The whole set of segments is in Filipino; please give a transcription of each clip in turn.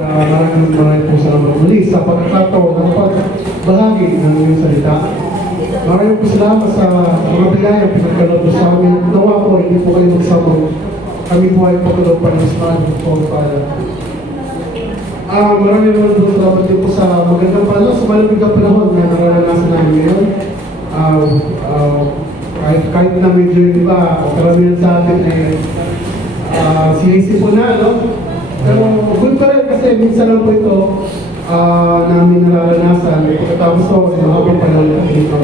Maraming po salamat muli sa pagkakataon ng pagbahagi ng iyong salita. Maraming po salamat sa mga bigayang pinagkaloob sa amin. Nawa po, hindi po kayo magsama. Kami po ay pagkaloob pa ng Espanyol po para. Maraming po salamat din po sa magandang panahon, sa malamig na panahon na nararanasan namin ngayon. Kahit na medyo yung iba, karamihan sa atin ay sinisipo na, no? Pero good pa rin kasi minsan lang po ito namin nararanasan pagkatapos ko sa mga pang panahon dito.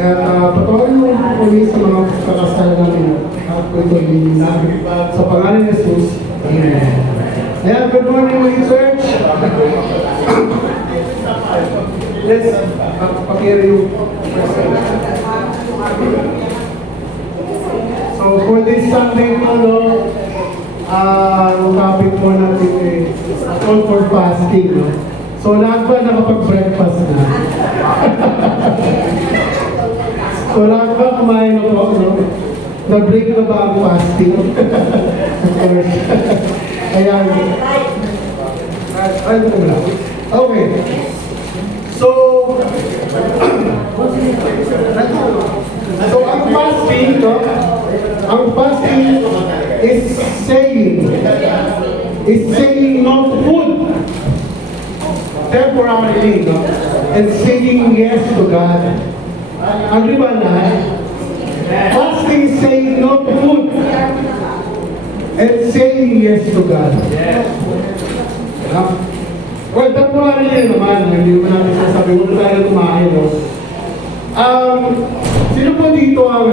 At patawarin mo kami sa mga kakasala namin at po ito hindi namin sa pangalan ni Jesus. Amen. Ayan, good morning mga church. Let's pakiri yung so for this Sunday po, no, ang topic po natin is call for fasting, no? So lahat ba nakapag-breakfast na? So lahat ba kumain na po, no? Na-break na ba ang fasting? Of course. Ayan. Ano po na? Okay. So ang fasting, no? Ang fasting is saying no to food temporarily, no? And saying yes to God. Agree ba na? Fasting is saying no to food and saying yes to God. Well, temporarily naman, hindi mo natin sasabi mo na tayo kumain, no? Sino po dito ang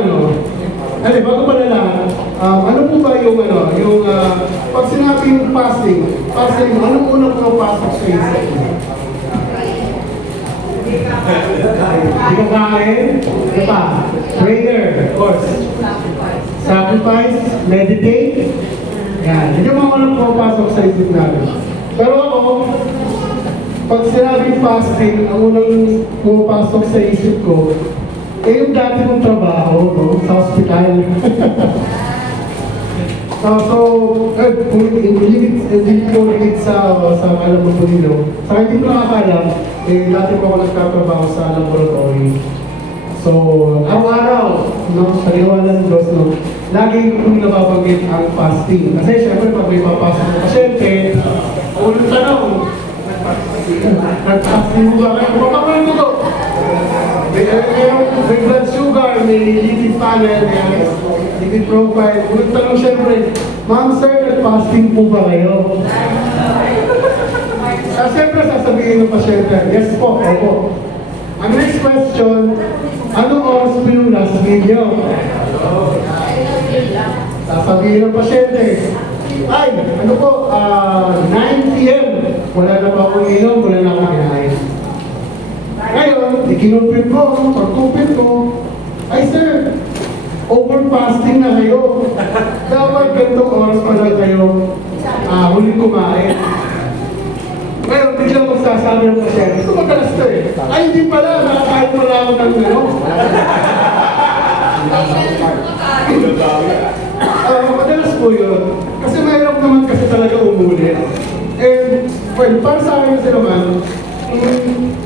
bago pa na lahat, ano po ba yung pag sinabing fasting, ano po na po pasok sa isip? Hindi ka kain? Ano pa? Prayer, of course. Sacrifice, meditate. Yan, hindi mo ano po pasok sa isip natin. Pero ako, pag sinabing fasting, ang unang pumapasok sa isip ko, yung dati kong trabaho, no, sa hospital. Hindi ko ulit sa alam mo po nilo. Sa hindi ko nakakalam, dati po ako nagtatrabaho sa laboratory. So, araw-araw, no, sa liwanag ng Diyos, no, lagi kong nababanggit ang fasting. Kasi syempre, pag may papasok na pasyente, ulit tanong, nag-fasting mo ba kayo? Papakain mo to! May blood sugar, may lipid panel, lipid profile. Ulit tanong syempre, Ma'am sir, nag-fasting po ba kayo? Syempre sasabihin ng pasyente, yes po, opo. Ang next question, anong oras po yung last meal nyo? Sasabihin ng pasyente, ay, ano po, 9 p.m. Wala na pa akong inom, wala na akong kinain. Ngayon, ikinumpit ko, pagkumpit ko, ay sir, over-fasting na kayo. Dapat gantong oras pa lang kayo huli kumain. Ngayon, biglang magsasabi ng pasyente, ito madalas to eh. Ay, hindi pala, nakakain pala ako ng madalas po yun. Kasi mayroon naman kasi talaga umulit. And, well, para sa akin kasi naman,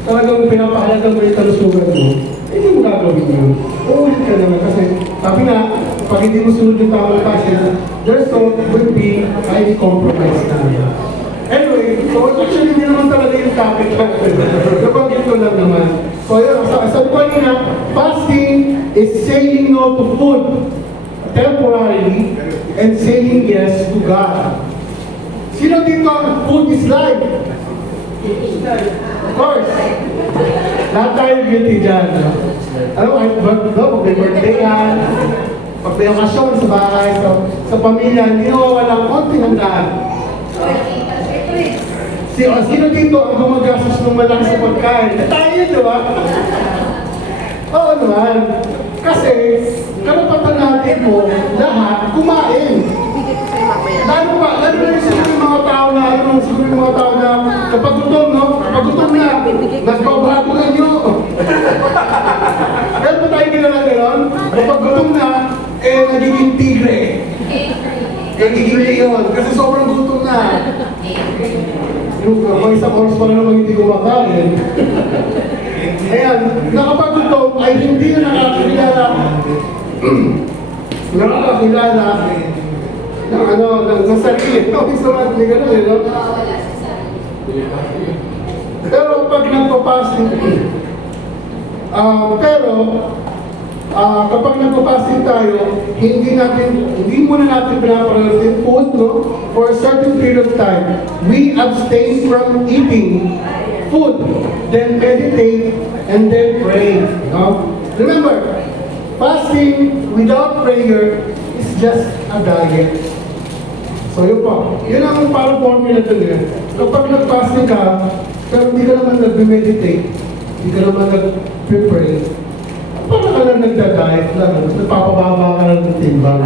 talagang pinapahalagang may talusugan mo, hindi mo gagawin yun. Uulit ka naman kasi, sabi nga, pag hindi mo sunod yung tamang passion, the result will be highly compromised na. Anyway, so actually hindi naman talaga yung topic natin. Nabanggit ko lang naman. So yun, sabi ko kanina, fasting is saying no to food temporarily and saying yes to God. Sino dito ang food is life? Of course. Lahat tayo guilty dyan. Ano, pag may birthday yan, pag may okasyon sa bahay, sa pamilya, hindi walang konting handaan. Sino dito ang gumagastos ng malaki sa pagkain? Tayo, di ba? Oo naman. Kasi, karapatan natin mo, lahat, kumain. Lalo na yung siguro yung mga tao na, kapag gutom, no? Kapag gutom na, nagbabago na nyo. Pero pa tayo ginawa gano'n, kapag gutom na, nagiging tigre. Nagiging leon, kasi sobrang gutom na. Yung may isang oras pa na naman hindi kumakain. Ayan, nakapagutom ay hindi na nakakilala ng sarili. Ibig sabihin, may gano'n, no? Pero pag nagpapasing, kapag nagpapasing tayo, hindi muna natin pinaparalala yung food, no? For a certain period of time, we abstain from eating food, then meditate, and then pray, no? Remember, fasting without prayer is just a diet. So yun po, yun ang parang formula dun eh. Kapag nag-fasting ka, pero hindi ka naman nag-meditate, hindi ka naman nag-pray, parang ka lang nagda-diet lang, nagpapababa ka lang ng timbang.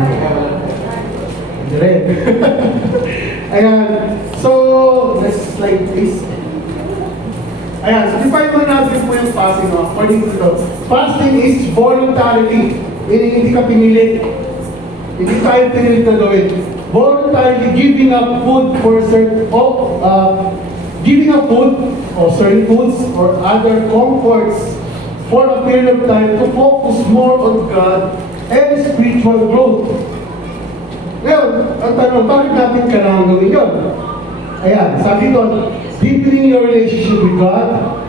Hindi rin. Ayan, so, next slide please. Ayan, so define mo natin po yung fasting, no? According to ito. Fasting is voluntarily, meaning hindi ka pinilit. Hindi tayo pinilit na gawin. Voluntarily giving up food for certain foods or other comforts for a period of time to focus more on God and spiritual growth. Ngayon, ang tanong, bakit natin kailangan gawin yun? Ayan, sabi doon, deepening your relationship with God,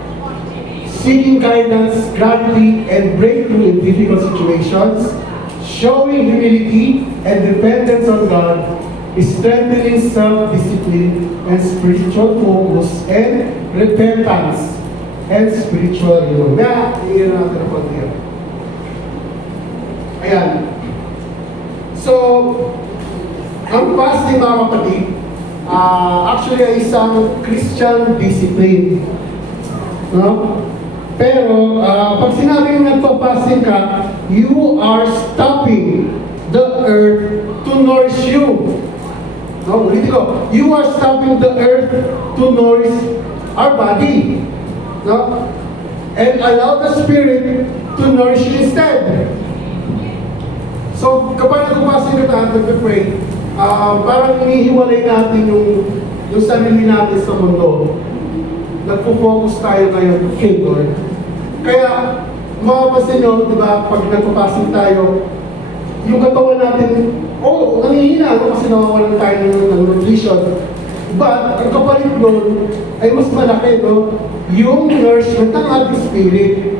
seeking guidance, clarity, and breakthrough in difficult situations, showing humility and dependence on God, strengthening self-discipline and spiritual focus, and repentance and spiritual renewal. Iyan natin ang pag-iyan. Ayan. So, ang fasting, mga kapatid, actually ay isang Christian discipline. No? Pero, pag sinabing nagpa-fasting ka, you are stopping the earth to nourish you. No? Ulitin ko, you are stopping the earth to nourish our body. No? And allow the Spirit to nourish you instead. So, kapag nagpa-fasting ka at nagpa-pray, parang inihiwalay natin yung sarili natin sa mundo. Nagpo-focus tayo ngayon kay Lord. Kaya, mapapansin nyo, di ba, pag nagpapasing tayo, yung katawan natin, nangihina, kasi nawawalan tayo ng nutrition. But, ang kapalit doon ay mas malaki, no? Yung nourishment ng ating spirit.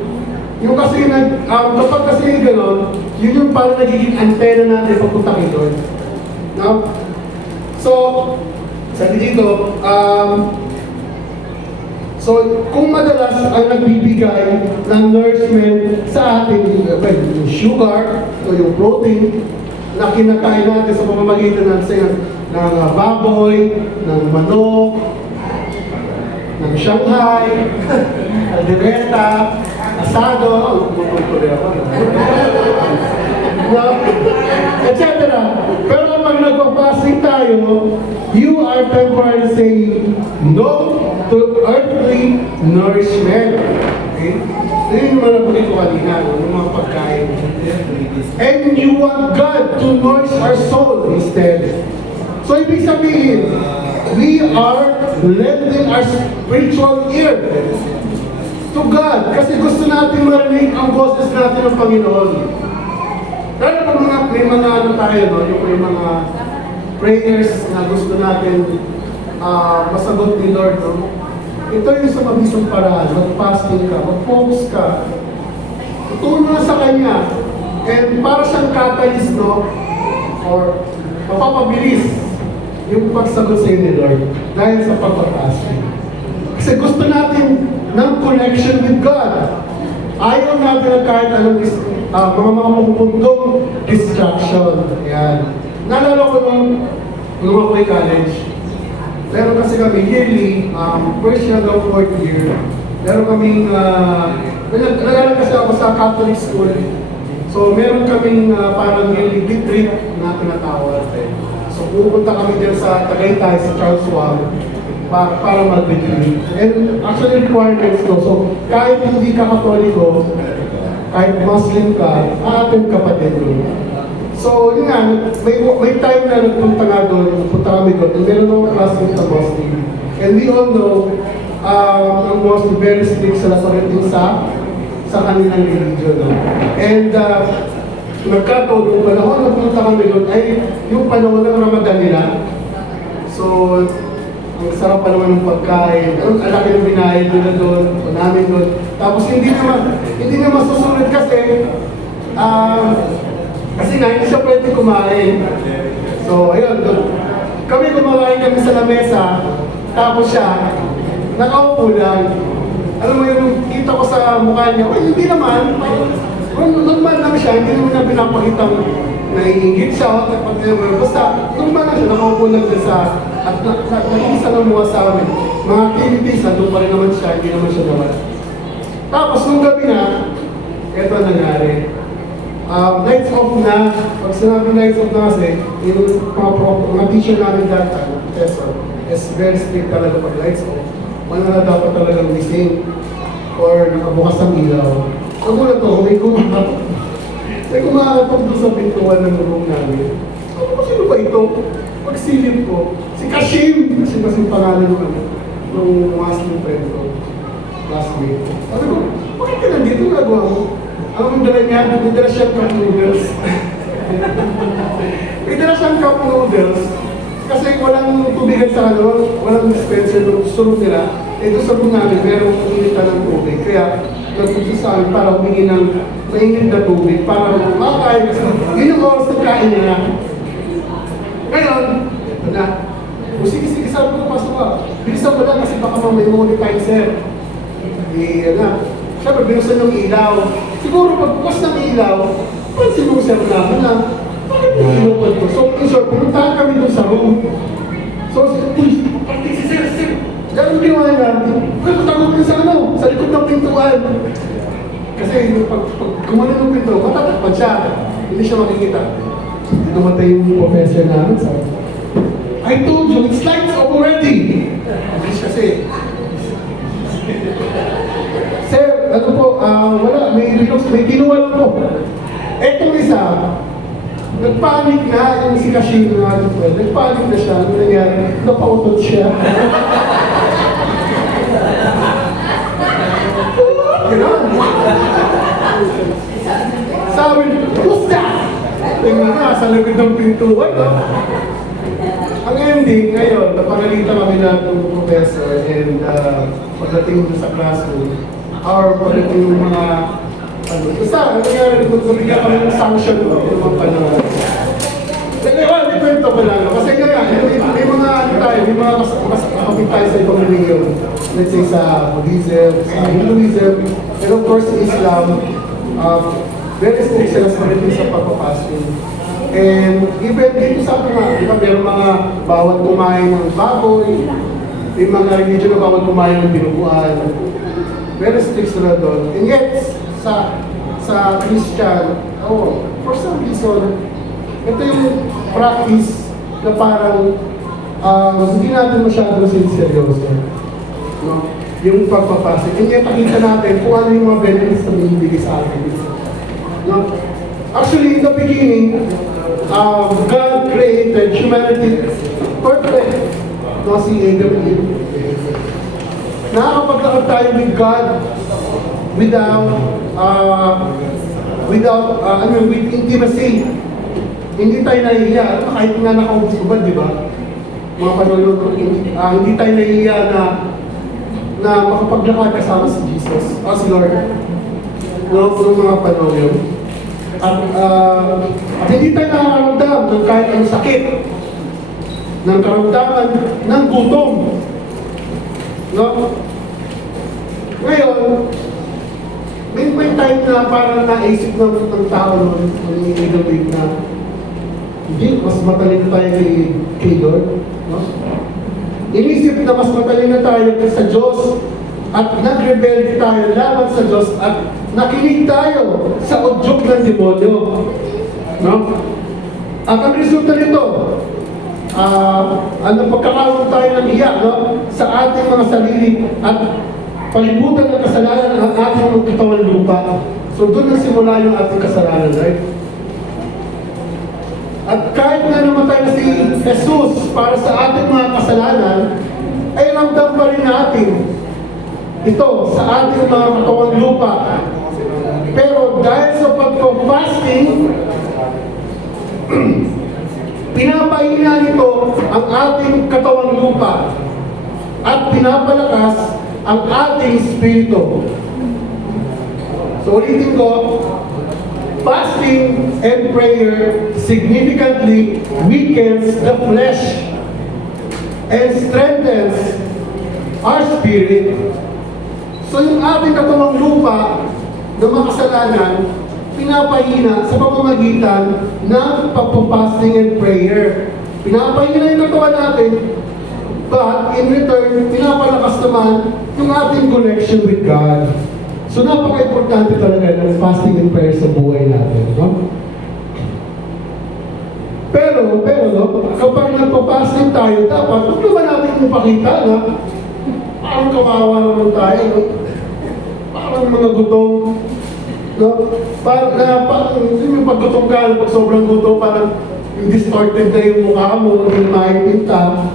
Yung kasi, kapag kasi gano'n, yun yung parang nagiging antena natin papunta kay Lord. No? So, sabi dito, so, kung madalas ang nagbibigay ng nourishment sa atin, yung sugar o yung protein na kinakain natin sa pamamagitan ng baboy, ng manok, ng Shanghai, aldereta, asado, etc. Pero pag nagpa-fasting tayo, you are temporarily saying no to earthly nourishment. Okay? Yun yung mga nabulit ko kanina, yung mga pagkain. And you want God to nourish our soul instead. So, ibig sabihin, we are lending our spiritual ear to God kasi gusto natin marinig ang boses natin ng Panginoon. Pero kung may mga tayo, no? Yung may mga prayers na gusto natin masagot ni Lord, no? Ito yung sa mabisang paraan, mag-fasting ka, mag-focus ka, tutulong na sa Kanya, and para siyang catalyst, no? Or mapapabilis yung pagsagot sa ni Lord dahil sa pag-fasting. Kasi gusto natin ng connection with God. Ayaw natin na kahit anong mga pupundong distraction. Ayan. Naalala ko nung ako'y college. Meron kasi kami yearly, first year hanggang fourth year. Meron kaming, nag-aaral kasi ako sa Catholic school. So meron kaming parang yearly retreat na tinatawag. So pupunta kami dyan sa Tagaytay, sa Charles Schwab, para mag-retreat. And actually requirements to. So kahit hindi ka Katoliko, kahit Muslim ka, aatin ka pa din. So yun nga, may time na nagpunta nga doon, nagpunta kami doon, and meron akong classmate na Muslim. And we all know, ang mosque very strict sila pagdating sa kanilang religion. No? And nagkataon yung panahon na pumunta kami doon ay yung panahon ng Ramadan nila. So, ang sarap pa naman ng pagkain. Ang laki ng binayad nila doon, o namin doon. Tapos hindi naman susunod kasi, kasi nga hindi siya pwede kumain. So, ayun, doon. Kami sa lamesa, tapos siya, nakaupo lang. Alam mo yung kita ko sa mukha niya, well, hindi naman, normal lang siya, hindi naman niya pinapakitang naiingit siya, basta normal lang siya, nakaupo lang siya sa, at nakikisa ng mga sa amin. Mga activities, nandun pa rin naman siya, hindi naman siya naman. Tapos nung gabi na, eto nangyari. Nights off na, pag sinabi nights off na kasi, yung mga teacher namin that time, professor, is very strict talaga pag nights off. Wala na dapat talagang gising or nakabukas ang ilaw. Nagulat ako, may kumakatok doon sa pintuan ng room namin. Ano sino ba ito? Pagsilip ko, si Kashim! Kasi pangalan ng Muslim friend ko, classmate. Sabi ko, bakit ka nandito nagawa mo? Ano kung dala niya? May dala siyang cup noodles. May dala siyang cup noodles. Kasi walang tubigan sa walang dispenser ng surong nila. Ito sa room namin, merong initan ng tubig. Kaya, nagpunta sa amin para humingi ng mainit na tubig para makakain. Kasi yun ang oras ng kain niya. Ngayon, ito na. O sige, sabi ko, pasok ka. Bilisan mo lang kasi baka mamay mo ulit tayo, sir. Siyempre, binusan yung ilaw. Siguro pagbukas ng ilaw, pansin mo, sir, na bakit yung inupad ko? So, in short, pumuntahan kami doon sa room. So, si sir, gano'n ginawa natin? Tago ko sa likod ng pintuan. Kasi pag gumano ng pinto, matatakpan siya. Hindi siya makikita. Dumatay yung professor namin, sabi, I told you, it's lights off already. English kasi. Sir, ano po, wala, may kinuha po. Etong isa, nagpanik na yung si Kashim na nagpanik na siya. Ano nangyari? Napautot siya. Gano'n. Sabi, who's that? Tingnan na, sa likod ng pintuan, no? Ang ending, ngayon, napangalita kami na ng professor and pagdating sa classroom, or pagdating yung mga basta, ang nangyari, nabigyan kami ng sanction yung mga panahon. Depende ko lang. Kasi nga, may mga kapit tayo sa ibang religion. Let's say sa Buddhism, sa Hinduism, and of course, Islam, very strict sila sa rin sa pagpapasok. And even dito sa atin nga, di ba, meron mga bawal kumain ng baboy, may mga religion na bawal kumain ng binubuan. Very strict sila doon. And yet, sa Christian, for some reason, ito yung practice na parang hindi natin masyadong sinseryoso. No? Yung pagpapasok. And yet, nakita natin kung ano yung mga benefits na binibigay sa atin. No? Actually, in the beginning, God created humanity perfect. No, si Adam and Eve. Nakakapagkakad tayo with God with intimacy. Hindi tayo nahihiya. Kahit nga nakaubos-ubad, di ba? Mga panulog, hindi tayo nahihiya na makapaglakad kasama si Jesus, si Lord. No, puro mga panahon yun. At hindi tayo nakakaramdam ng kahit anong sakit, ng karamdaman, ng gutom. No? Ngayon, may time na parang naisip ng tao noon, ang innovate na, hindi, mas matalino tayo kay Lord. No? Inisip na mas matalino tayo sa Diyos at nag-rebelde tayo laban sa Diyos at nakinig tayo sa udyok ng demonyo. No? At ang resulta nito, pagkakaroon tayo ng iyak, no? Sa ating mga sarili at palibutan ng kasalanan ang ating katawan lupa. So doon na simula yung ating kasalanan, right? At kahit na namatay na si Jesus para sa ating mga kasalanan, ay ramdam pa rin natin ito sa ating mga katawang lupa. Pero dahil sa pagpa-fasting, pinapahina nito ang ating katawang lupa at pinapalakas ang ating espiritu. So ulitin ko, fasting and prayer significantly weakens the flesh and strengthens our spirit. So yung ating katawang lupa na makasalanan, pinapahina sa pamamagitan ng pagpapasting and prayer. Pinapahina yung katawan natin, but in return, pinapalakas naman yung ating connection with God. So napaka-importante talaga ng fasting and prayer sa buhay natin. No? Pero, no, kapag nagpa-fasting tayo, dapat huwag naman natin ipakita na parang kawawa naman tayo. No? Parang mga gutom. No? Yung paggutom ka, pag sobrang gutom, parang distorted na yung mukha mo, yung makikita.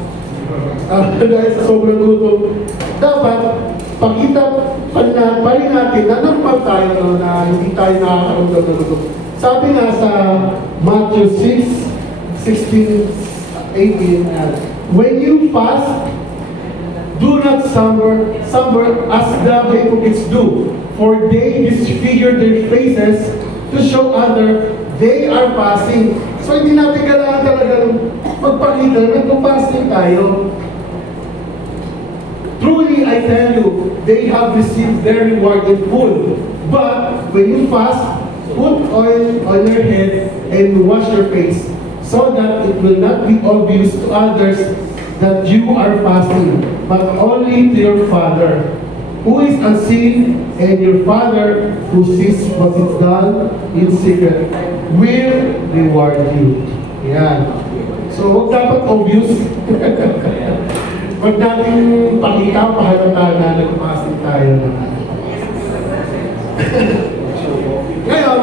Dahil sa sobrang gutom. Dapat, pakita pa rin natin na normal tayo, no, na hindi tayo nakakaramdam ng gutom. Sabi nga sa Matthew 6:16, 18, when you fast, do not slumber as the hypocrites do, for they disfigure their faces to show others they are fasting. So hindi natin kailangan talagang magpakita na nagpa-fasting tayo. Truly, I tell you, they have received their reward in full. But when you fast, put oil on your head and wash your face, so that it will not be obvious to others that you are fasting, but only to your Father, who is unseen, and your Father, who sees what is done in secret, will reward you. Yan. So, huwag dapat obvious. Huwag natin pakita, pahalata na nagpapasing tayo. Ngayon,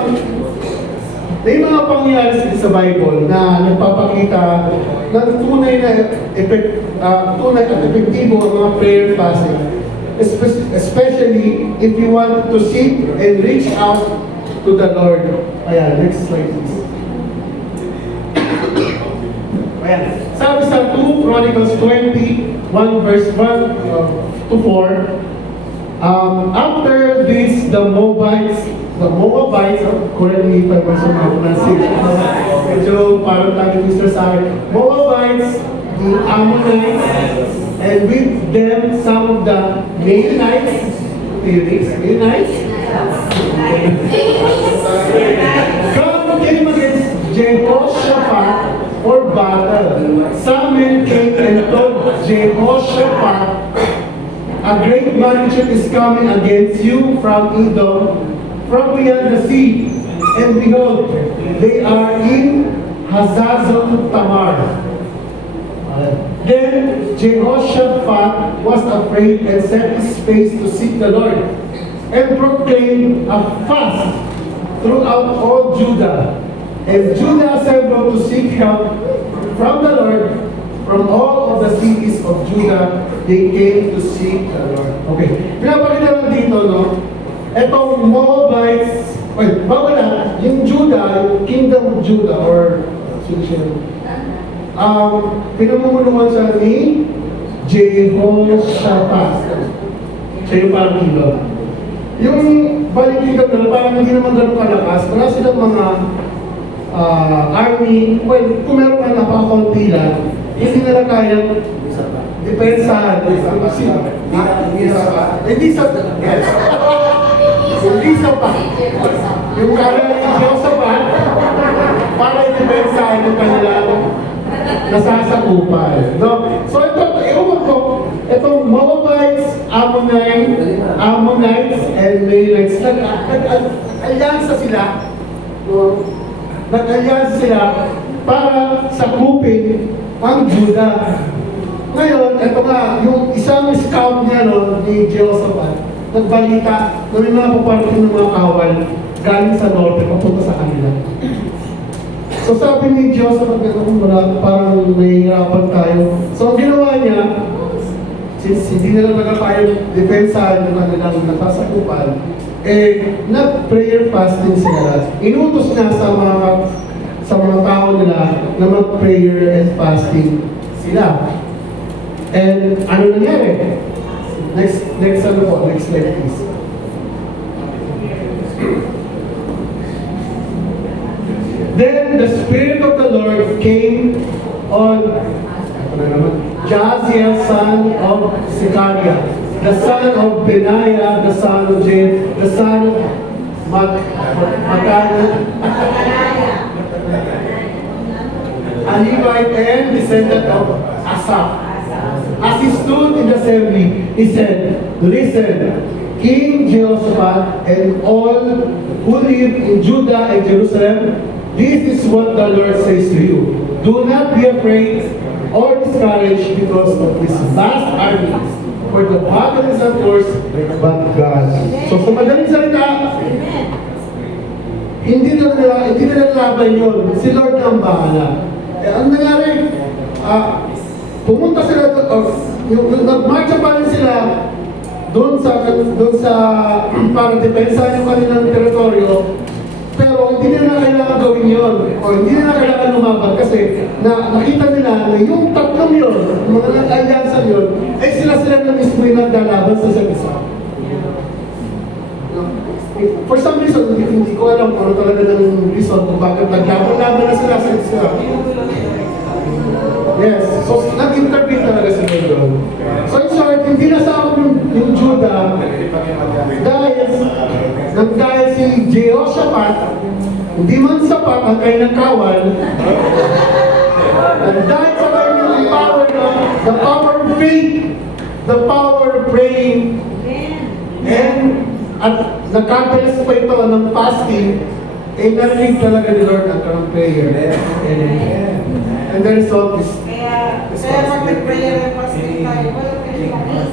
may mga pangyayari sa Bible na nagpapakita ng tunay at epektibo ang mga prayer fasting. Especially if you want to seek and reach out to the Lord. Ayan, next slide please. Ayan. Sabi sa 2 Chronicles 20, 1 verse 1 to 4, after this, the Moabites, correct me if I was wrong pronunciation. Medyo parang tayo Mr. Sari. Moabites, the Ammonites, and with them some of the Meunites. Meunites? God came against Jehoshaphat for battle. Samuel came and told Jehoshaphat, a great multitude is coming against you from Edom, from beyond the sea, and behold, they are in Hazazon Tamar. Then Jehoshaphat was afraid and set his face to seek the Lord, and proclaimed a fast throughout all Judah. And Judah assembled to seek help from the Lord. From all of the cities of Judah, they came to seek the Lord. Okay, pinapakita lang dito, no? Etong Moabites, yung Judah, yung Kingdom of Judah, or pinamumunuan siya ni Jehoshaphat. Siya yung parang kingdom. Yung balik kingdom na parang hindi naman ganun kalakas, wala silang mga army, well, kung meron ka napakakunti lang, hindi nila kayang depensahan. Hindi sa pa. Yung kaya ni Jehoshaphat, para i-depensahan yung kanilang nasasakupan. No? So ito, ewan ko, itong Moabites, Ammonites, and Meunites, nag-alyansa sila, nag-alyansa sila para sakupin ang Judah. Ngayon, ito nga, yung isang scout niya ni Jehoshaphat, nagbalita na may mga paparating ng mga kawal galing sa norte, papunta sa kanila. So sabi ni Jehoshaphat, parang may hirapan tayo. So ang ginawa niya, since hindi nila magkakayang depensahan yung kanilang nasasakupan, nag-prayer fasting sila. Inutos niya sa mga tao nila na mag-prayer and fasting sila. And ano nangyari? Next slide please. Then the Spirit of the Lord came on Jaziel, son of Sechariah, the son of Benaiah, the son of Jael, the son of Mattaniah, a Levite and descendant of Asaph. As he stood in the assembly, he said, "Listen, King Jehoshaphat and all who live in Judah and Jerusalem, this is what the Lord says to you. Do not be afraid or discouraged because of this vast army, for the battle is not yours, but God." So sa madaling salita, hindi na laban yun. Si Lord ang bahala. Ang nangyari, pumunta sila nag-marcha pa rin sila doon sa para depensahan yung kanilang teritoryo, pero hindi na kailangan gawin yun o hindi na kailangan lumaban kasi nakita nila na yung tatlong yun, mga nag-alyansan yun, ay sila na mismo yung naglalaban sa isa't isa. For some reason, hindi ko alam kung ano talaga ng reason kung bakit naglaban-laban na sila sa isa. Yes, so nag-intervene talaga sila doon. So in short, hindi nasakop yung Judah dahil si Jehoshaphat, hindi man sapat ang kanyang kawal, dahil sa kanyang power the power of faith, the power of praying, and at nagkakalas pa ito ng fasting, narinig talaga ni Lord ang karang prayer. And the result is kaya mag-prayer and fasting tayo, wala kayo ng langis.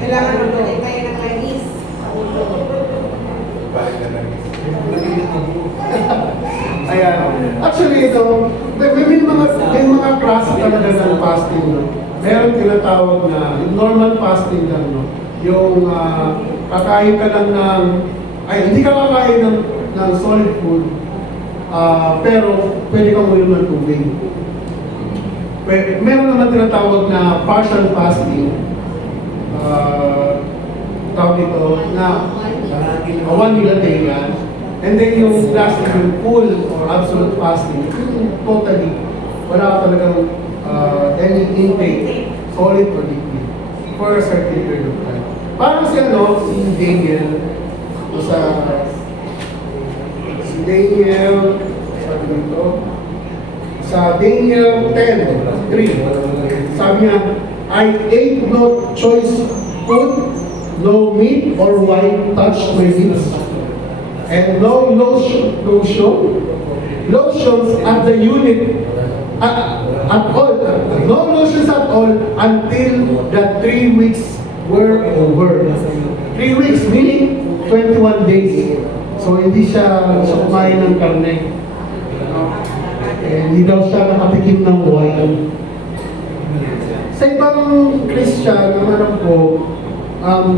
Kailangan mag-prayer tayo ng langis. Ayan. Actually, ito, may mga klase talaga ng fasting. No? Meron tinatawag na yung normal fasting lang. No? Yung kakain ka lang hindi ka kakain ng solid food, pero pwede kang uminom ng tubig. Meron naman tinatawag na partial fasting. Tawag ito na 1 meal a day yan. And then yung last yung full or absolute fasting, totally wala ka talagang any intake, solid or liquid, for a certain period of time. Parang si Daniel, sabi nito, sa Daniel 10:3, sabi niya, "I ate no choice food, no meat or wine touched my lips, and no lotions at the unit at all, no lotions at all until the 3 weeks were over." 3 weeks, meaning 21 days. So hindi siya kumain ng karne. Hindi daw siya nakatikim ng wine. Sa ibang Christian, ang alam ko,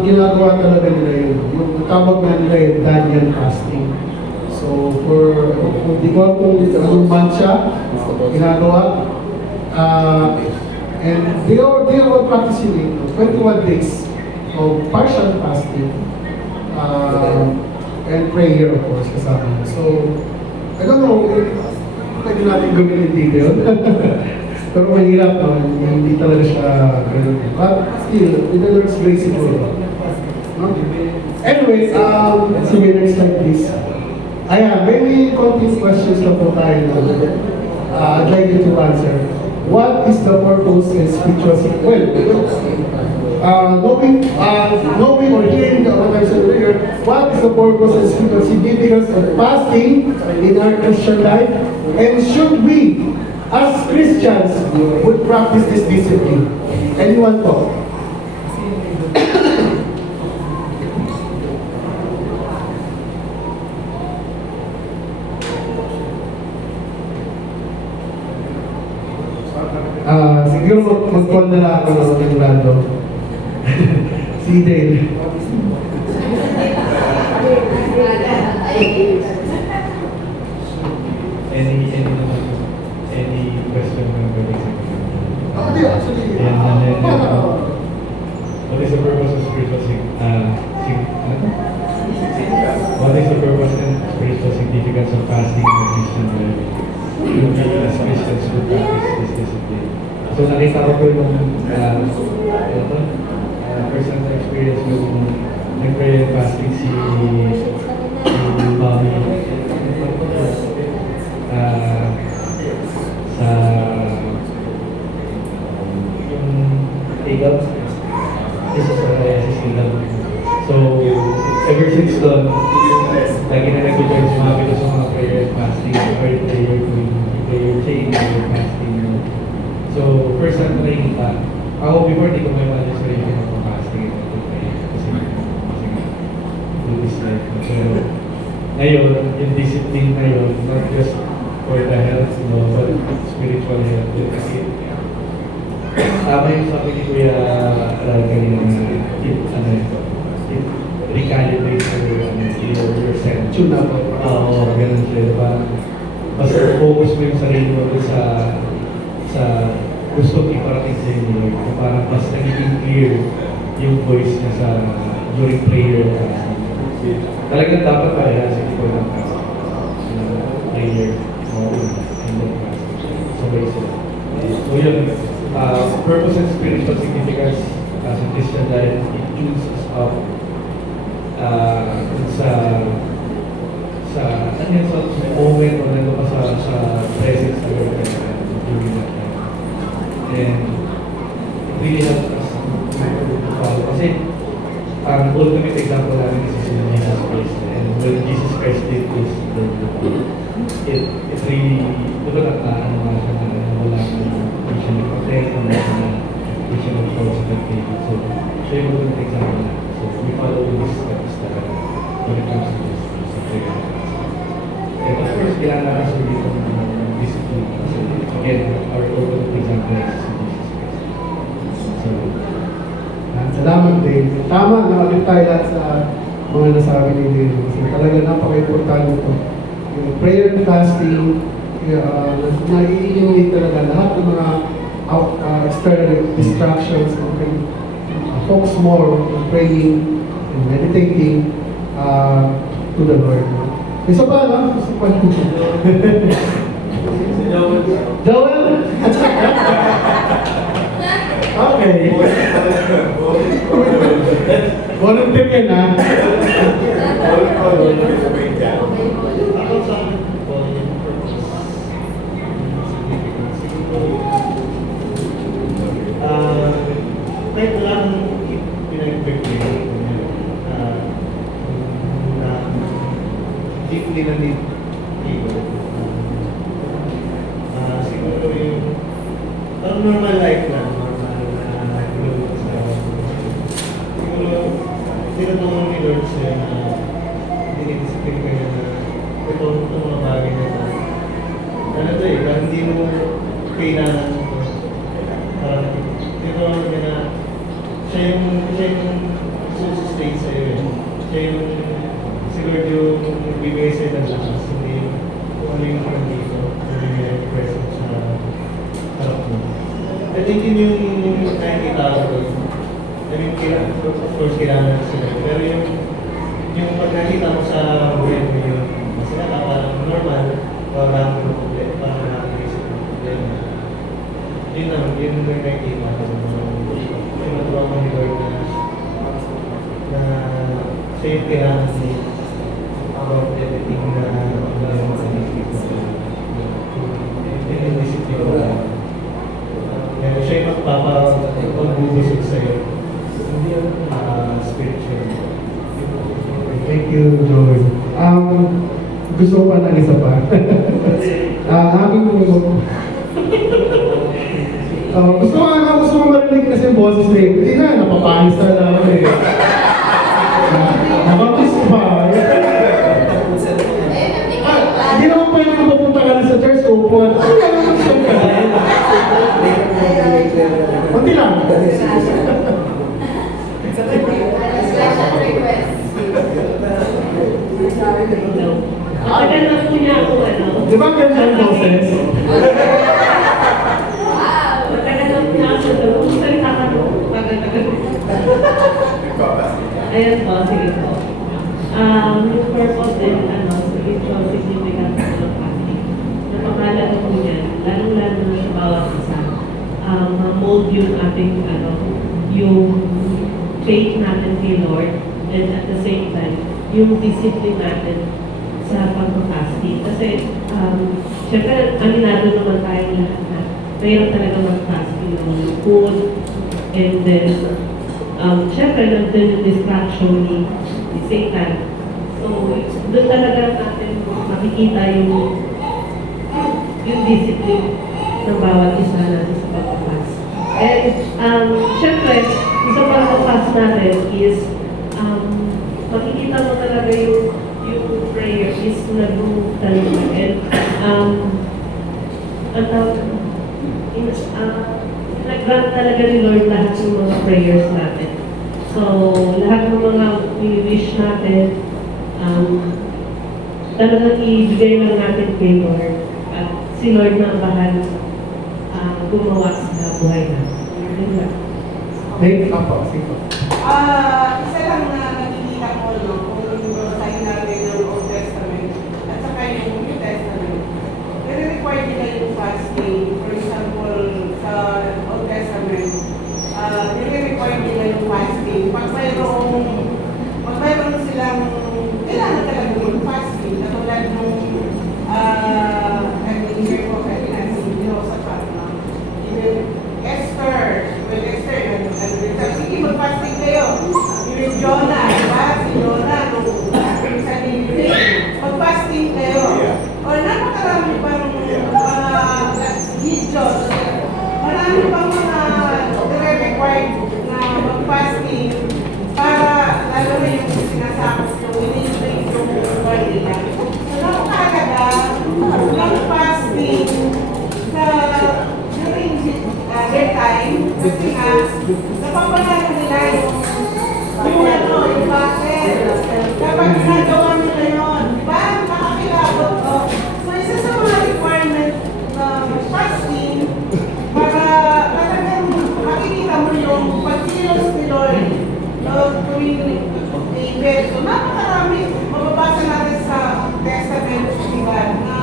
ginagawa talaga nila yun. Yung tawag na nila yung Daniel fasting. So hindi ko kung anong month siya ginagawa. And they are practicing it. 21 days of partial fasting. And prayer, of course, kasama. So, I don't know if pwede natin gawin in detail. Pero mahirap, no? Hindi talaga siya ganun. But still, with the Lord's grace, ito. No? Anyways, sige, next slide, please. Ayan, may konting questions na po tayo na I'd like you to answer. What is the purpose and spiritual significance? Knowing or hearing what I said earlier, what is the purpose and spiritual significance of fasting in our Christian life? And should we, as Christians, would practice this discipline? Anyone po? Siguro mag-call na lang ako ng random. Si Dale. Any question from the Hindi, actually. What is the purpose of spiritual what is the purpose and spiritual significance of fasting in the Christian life? As Christians who practice this discipline. So nakita ko po yung first time na experience yung nag-prayer and fasting si Mommy sa yung Eagle. This is what I assist nila. So, ever since doon, lagi na nag-join si Mami sa mga prayer and fasting, or prayer chain, prayer fasting. So, first time ko nakikita, ako before di ko may mali sa rin yung fasting and prayer kasi Buddhist life. Pero, ngayon, yung discipline na yun, not just for the health, but spiritual health. Kasi, tama yung sabi ni Kuya kanina na recalibrate yourself. Tune up. Oo, ganun siya. Parang basta focus mo yung sarili mo sa gusto iparating sa inyo. Parang mas nagiging clear yung voice niya sa during prayer. Talagang dapat parehas ito lang prayer and then sabay sila. So yun, purpose and spiritual significance as a Christian life, it tunes us up sa moment o nandun ka sa presence ng Lord during that time. And it really helps us to follow. Kasi ang ultimate example namin is si Jesus Christ. And when Jesus Christ did this, it really, diba ano nga siya na wala hindi siya nag-protect, hindi siya nag-cause of David. So, siya yung ultimate example namin. So, we follow these steps talaga when it comes to this. And of course, kailangan natin sa dito ng discipline. Kasi again, our ultimate example is si Jesus Christ. So, Salamat din. Tama, nakagit tayo lahat sa mga nasabi ni Dale. Kasi talaga napaka-importante ito. Yung prayer and fasting, nai-eliminate talaga lahat ng mga external distractions. Okay? Focus more on praying and meditating to the Lord. Isa pa, no? Isa pa. Joel? Okay. Volunteer yan, ha? ako sa akin po, yung purpose, significance, kahit wala nang pinag-prepare, deeply na deep ego. Siguro yung parang normal life lang, normal na siguro tinutulong ni Lord sa'yo na dinidisiplin ka niya na itong mga bagay na ito. Ano ito eh, parang hindi mo kailangan ito. Parang tinutulong niya na siya yung sustain sa'yo eh. Siya yung siguro yung bibigay sa'yo ng lakas. Hindi kung ano yung nandito, yung present sa harap mo. I think yun yung nakikita ko doon. I mean, of course, kailangan sila. Pero yung pag nakita mo sa buhay mo yun, masaya ka parang normal, parang isip mo problema. Yun naman, yun yung nakikita ko. Tinutuwa ko ni Lord na siya yung kailangan niya about everything na isip ko. Yun yung isip ko. Kaya siya yung magpapabubusog sa'yo. Spiritual. Thank you, Joel. Gusto ko pa ng isa pa. Gusto ko marinig kasi yung boses na hindi na, napapanis na lang ako eh. Nakamis pa. Hindi naman pwede kung papunta ka na sa church, upuan. Ano ka naman siya ka na? Kunti lang. Matagal na po niya ako, ano. Di ba ganyan ang boses? Matagal na po niya ako. Kung salita ka no, tagal-tagal. Ayan po, sige po. Yung purpose din, ano, spiritual significance ng fasting. Napakalaga po yan, lalong-lalo na sa bawat isa. Ma-mold yung ating, ano, yung faith natin kay Lord, and at the same time, yung discipline natin sa pag-fasting. Kasi, syempre, aminado naman tayong lahat na mayroon talaga mag-fasting ng food, and then, syempre, nandun yung distraction ni Satan. So, doon talaga natin makikita yung discipline ng bawat isa natin sa pag-fast. And, syempre, sa pag-fast natin is, makikita mo talaga yung prayer is nag-move talaga. And, nag-grant talaga ni Lord lahat ng mga prayers natin. So, lahat ng mga wish natin, talagang ibigay lang natin kay Lord. At si Lord na ang bahala gumawa sa buhay natin. Yun lang. Thank you po. Sige po. Isa lang na nakikita ko, no, kung basahin natin yung Old Testament at saka yung New Testament, nire-require nila yung fasting. For example, sa Old Testament, nire-require nila yung fasting. Pag mayroon silang, kailangan talaga yung fasting. Katulad nung, nag-i-hear ko kanina, si Jehoshaphat, no? Esther, sige, mag-fasting kayo. Yung Jonah, diba? Si Jonah, nung sa Nineveh, mag-fasting kayo. O napakarami pang mga videos, marami pang mga required na mag-fasting para lalo na yung sinasakot yung ini-break yung buhay nila. So napakaganda ng fasting sa during their time kasi nga napapanalo nila yung bakit. Kapag ginagawa nila yun, diba? Nakakilabot ko. So isa sa mga requirement ng fasting para talagang makikita mo yung pagkilos ni Lord tuwing so napakarami mababasa natin sa Testament diba na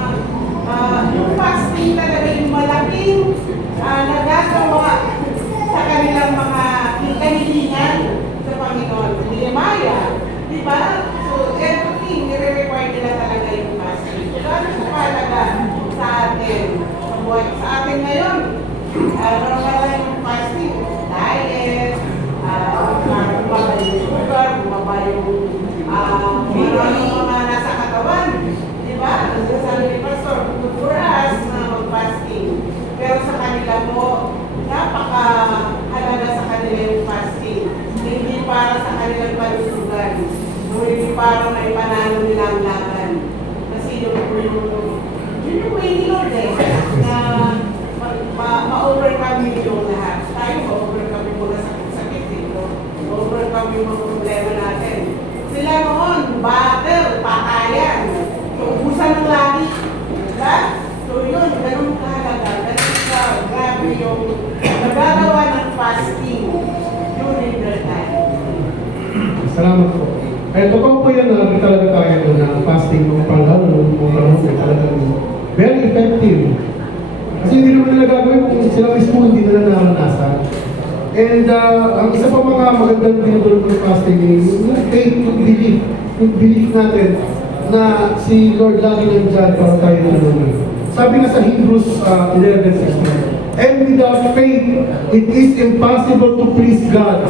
yung fasting talaga yung malaking nagagawa sa kanilang mga kahilingan sa Panginoon. Nehemiah, di ba? So everything nire-require nila talaga yung fasting. So ano sa kahalaga sa atin? Sa atin ngayon, marami yung fasting, diet, bumaba yung sugar, bumaba yung maraming mga nasa katawan. Diba? Sabi ni Pastor, good for us na mag-fasting. Pero sa kanila po, napaka-halaga sa kanila yung fasting. Hindi para sa kanilang palusugan. Hindi para may panalo nilang laban. Kasi yung way ni Lord na ma-overcome yung lahat. Tayo ma-overcome yung mga sakit-sakit. Ma-overcome yung mga problema natin. Sila noon, battle, patayan. Ubusan ng lagi. Diba? So yun, ganun kahalaga. Ganun ka, grabe yung nagagawa ng fasting during their time. Salamat po. Ay, totoo po yan na talaga tayo na fasting mga panahon ay talagang very effective. Kasi hindi naman nila gagawin kung sila mismo hindi nila naranasan. And ang isa pa mga magandang dinudulog ng fasting is yung faith, yung belief natin na si Lord lagi nandyan para tayo nalunod. Sabi nga sa Hebrews 11:16, and without faith, it is impossible to please God.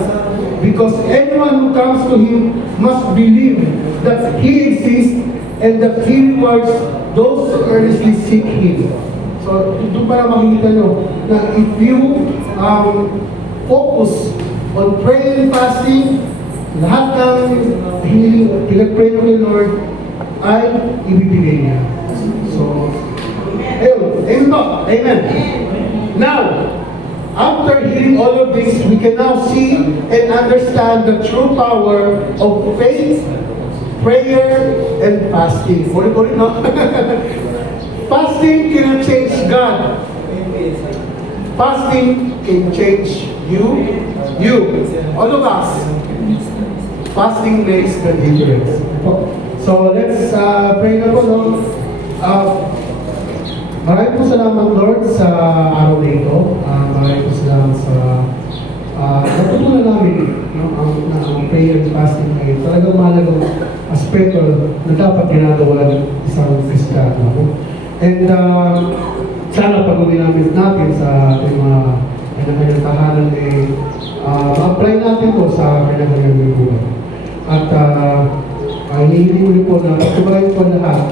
Because anyone who comes to Him must believe that He exists and that He rewards those who earnestly seek Him. So, doon para makikita nyo na if you focus on praying and fasting, lahat ng pinag-pray mo ni Lord ay ibibigay niya. So, ayun. Amen po. Amen. Now, after hearing all of this, we can now see and understand the true power of faith, prayer and fasting. Ulit-ulit, no? Fasting cannot change God. Fasting can change you. All of us. Fasting makes the difference. So let's pray na po, no? Maraming po salamat, Lord, sa araw na ito. Maraming po salamat sa natutunan namin, no, ang prayer and fasting ay talagang mahalagang aspeto na dapat ginagawa ng isang Kristiyano. No? And sana pag-uwi namin natin sa ating mga kanyang tahanan, ma-apply natin po sa kanyang buhay. At hinihiling ko na pagtubayin po lahat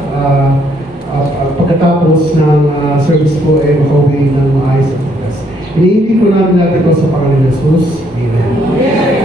pagkatapos ng service po makauwi ng maayos at bukas. Hinihiling po namin natin po sa Panginoon Jesus. Amen.